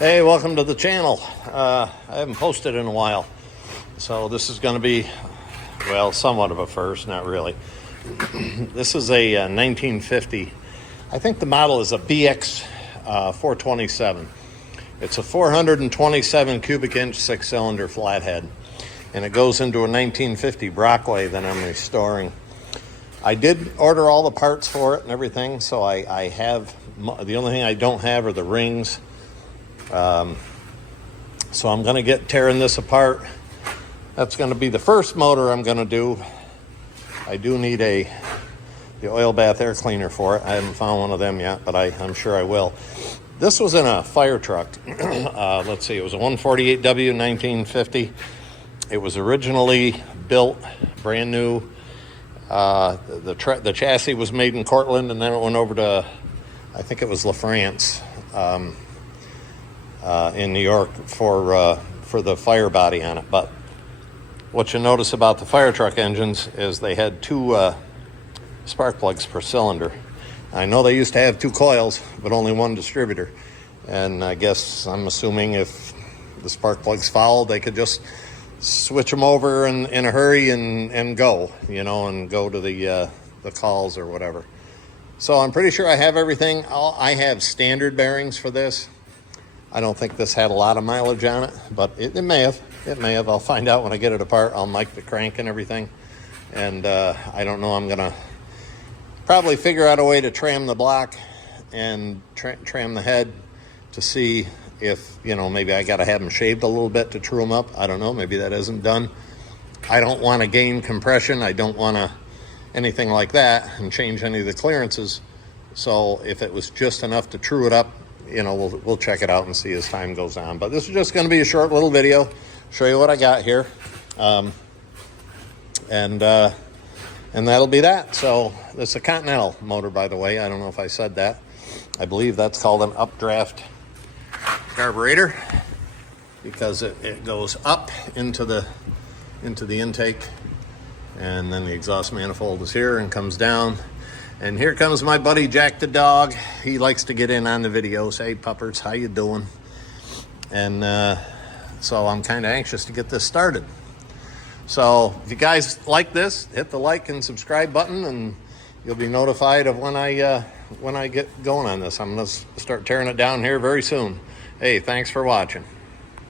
Hey, welcome to the channel. I haven't posted in a while, so this is going to be, well, somewhat of a first, not really. This is a 1950, I think the model is a BX 427. It's a 427 cubic inch 6-cylinder flathead, and it goes into a 1950 Brockway that I'm restoring. I did order all the parts for it and everything, so I have, the only thing I don't have are the rings. So I'm going to get tearing this apart. That's going to be the first motor I'm going to do. I do need the oil bath air cleaner for it. I haven't found one of them yet, but I'm sure I will. This was in a fire truck. Let's see, it was a 148W 1950. It was originally built brand new. The chassis was made in Cortland, and then it went over to, I think it was La France, in New York for the fire body on it. But what you notice about the fire truck engines is they had two spark plugs per cylinder. I know they used to have two coils, but only one distributor. And I guess I'm assuming if the spark plugs fouled, they could just switch them over in a hurry and go, and go to the calls or whatever. So I'm pretty sure I have everything. I have standard bearings for this. I don't think this had a lot of mileage on it, but it may have. It may have. I'll find out when I get it apart. I'll mic the crank and everything. And I don't know. I'm going to probably figure out a way to tram the block and tram the head to see if, maybe I got to have them shaved a little bit to true them up. I don't know. Maybe that isn't done. I don't want to gain compression. I don't want to anything like that and change any of the clearances. So if it was just enough to true it up, we'll check it out and see as time goes on. But this is just going to be a short little video, show you what I got here, and that'll be that. So it's a Continental motor, by the way. I don't know if I said that. I believe that's called an updraft carburetor because it goes up into the intake, and then the exhaust manifold is here and comes down. And here comes my buddy Jack the dog. He likes to get in on the videos. Hey, puppers, how you doing? And so I'm kind of anxious to get this started. So if you guys like this, hit the like and subscribe button, and you'll be notified of when I get going on this. I'm going to start tearing it down here very soon. Hey, thanks for watching.